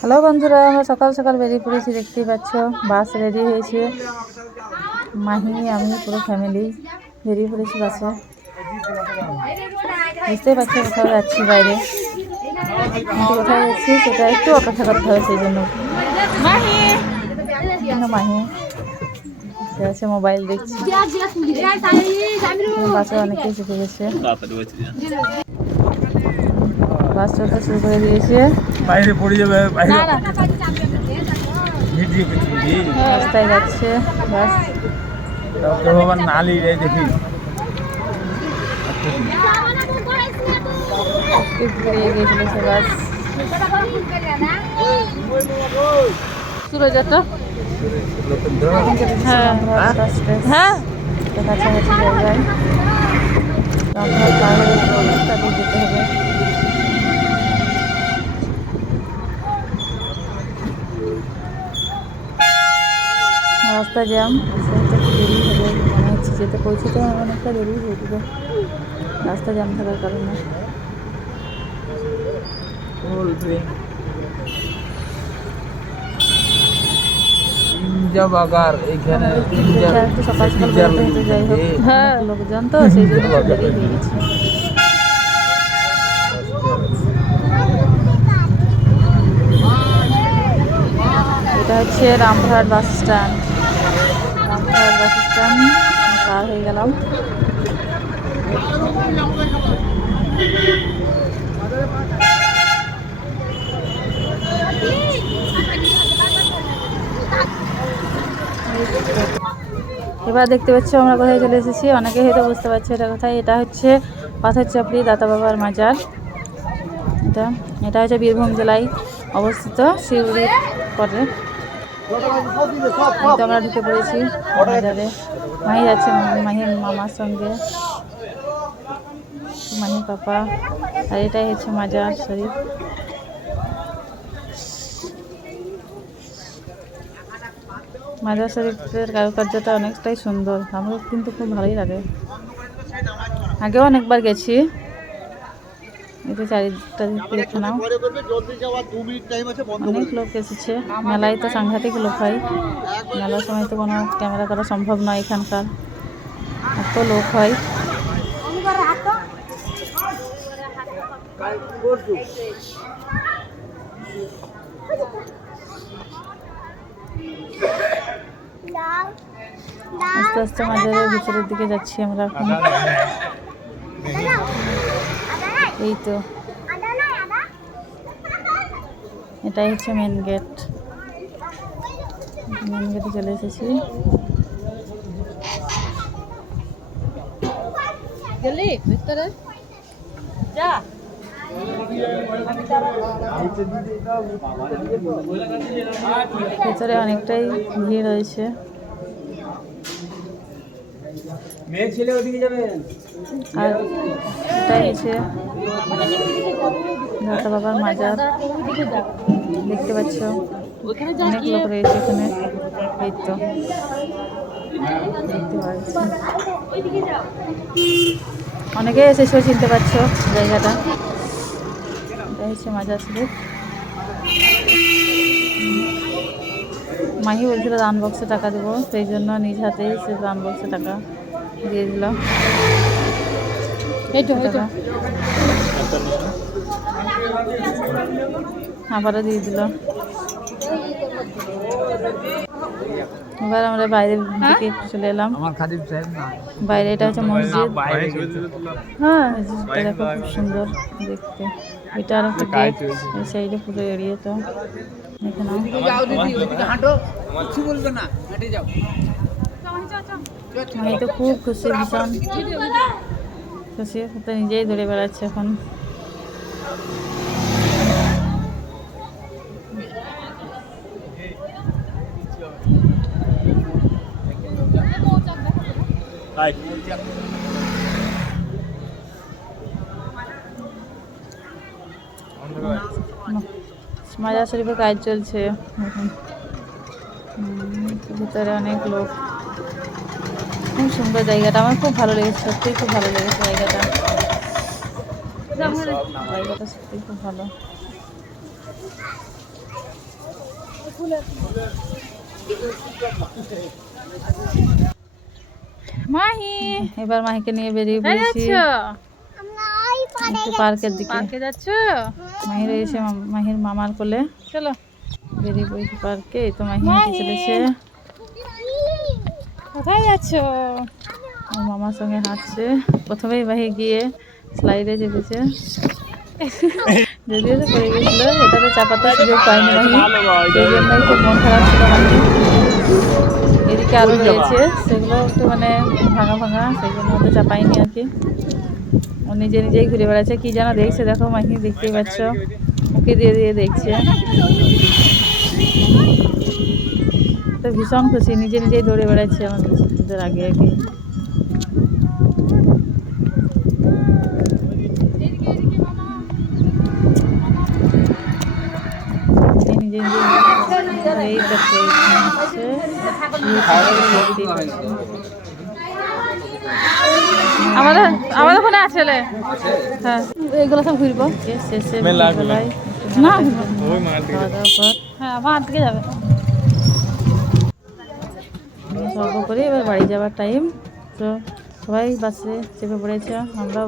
Hello বন্ধুরা, আমরা সকাল সকাল বেরিয়ে পড়েছি। দেখতেই পাচ্ছ বাস রেডি হয়েছে। মাহি আমি পুরো ফ্যামিলি বেরিয়ে পড়েছি বাসে। বুঝতেই পারছো কোথাও যাচ্ছি বাইরে, কিন্তু কোথায় যাচ্ছি সেটা একটু অপেক্ষা করতে হবে। সেই জন্য মাহি আছে, মোবাইল দেখছি। বাসে অনেকেই চেপে গেছে, বাস চলতে শুরু করে দিয়েছে। বাইরে পড়ে যাবে, রাস্তায় যাচ্ছে বাস। নালি দেখি বেরিয়ে গিয়েছিল সে বাস। সুরজাটা হ্যাঁ হ্যাঁ কাছাকাছি জায়গায় তাদের যেতে হবে। রাস্তা জ্যাম, দেরি হবে মনে হচ্ছে, যেতে পৌঁছতে অনেকটা দেরি হয়ে যাবে রাস্তা জ্যাম থাকার কারণে। বাগার এইখানে একটু সকাল সকাল বেরোতে হতে, যাই হোক লোকজন তো সেই জন্য দেরি হয়ে গেছে। এটা হচ্ছে Rampurhat bus stand. Rampurhat bus stand পার হয়ে গেলাম। এবার দেখতে পাচ্ছ আমরা কোথায় চলে এসেছি। অনেকে হয়তো বুঝতে পারছে এটা কোথায়। এটা হচ্ছে পাথর চাপড়ি দাতা বাবার মাজার। এটা হচ্ছে বীরভূম জেলায় অবস্থিত, শিউরির পরে। আমরা ঢুকে পড়েছি বাজারে। মাহি যাচ্ছে মাহির মামার সঙ্গে, মাহির পাপা। আর এটাই হচ্ছে মাজার শরীফ। মাজার শরীফের কারুকার্যটা অনেকটাই সুন্দর, আমার কিন্তু খুব ভালোই লাগে। আগেও অনেকবার গেছি। এটা চারিদিকটা দেখে নাও, অনেক লোক এসেছে। মেলায় তো সাংঘাতিক লোক হয়। মেলার সময় তো কোনো ক্যামেরা করা সম্ভব নয়, এখানকার এত লোক হয়। আস্তে আস্তে মাজারের ভিতরের দিকে যাচ্ছি আমরা এখন। এই তো এটাই হচ্ছে মেন গেট। মেন গেটে চলে এসেছি। ভেতরে অনেকটাই ভিড় রয়েছে। আর এটাই হচ্ছে দাতা বাবার মাজার। দেখতে পাচ্ছ অনেক লোক রয়েছে এখানে। এই তো দেখতে পাচ্ছি অনেকে এসেছো, চিনতে পারছো জায়গাটা। এটা হচ্ছে মাজার শরীফ। মাহি বলছিল দান বক্সে টাকা দেবো, সেই জন্য নিজ হাতেই সে দান বক্সে টাকা দিয়ে দিল। আবারও দিয়ে দিল। এবার আমরা বাইরের দিকে একটু চলে এলাম। বাইরে এটা হচ্ছে মসজিদ। হ্যাঁ দেখো খুব সুন্দর দেখতে। এটা আর একটা গেট, এই সাইডে পুরো এরিয়া তো দেখে নাও। আমি তো খুব খুশি, ভীষণ খুশি। তো নিজেই দৌড়ে বেড়াচ্ছে এখন। মাজার শরীফের কাজ চলছে এখন। ভিতরে অনেক লোক। খুব সুন্দর জায়গাটা, আমার খুব ভালো লেগেছে, সত্যিই খুব ভালো লেগেছে জায়গাটা। জায়গাটা সত্যিই খুব ভালো। মাহি এবার মাহিকে নিয়ে বেরিয়ে পড়েছি একটু পার্কের দিকে। পার্কে যাচ্ছ? মাহি রয়েছে মাহির মামার কোলে। চলো বেরিয়ে পড়েছি পার্কে। এই তো মাহি হেঁটে চলেছে। কোথায় যাচ্ছ? ওর মামার সঙ্গে হাঁটছে। প্রথমেই মাহি গিয়ে স্লাইডে চেপেছে, যদিও তো পড়ে গেছিল। এটাতে চাপাতে সুযোগ পায়নি মাহি, সেই জন্যই খুব মন খারাপ ছিল মাহি। এদিকে আরও রয়েছে, সেগুলো একটু মানে ভাঙা ভাঙা, সেই জন্য ওদের চাপাইনি আর কি। ও নিজে নিজেই ঘুরে বেড়াচ্ছে, কি যেন দেখছে। দেখো মাহি, দেখতেই পাচ্ছ, মুখে দিয়ে দিয়ে দেখছে। তো ভীষণ খুশি, নিজে নিজেই দৌড়ে বেড়াচ্ছে আমাদের আগে আগে। নিজে নিজে এই দেখো আমাদের ওখানে আছে। হ্যাঁ এগুলো সব ঘুরবো শেষে বিকেলবেলায় না খাওয়া দাওয়ার পর। হ্যাঁ আমার দিকে যাবে গল্প করে। এবার বাড়ি যাওয়ার টাইম, তো সবাই বাসে চেপে পড়েছে। আমরা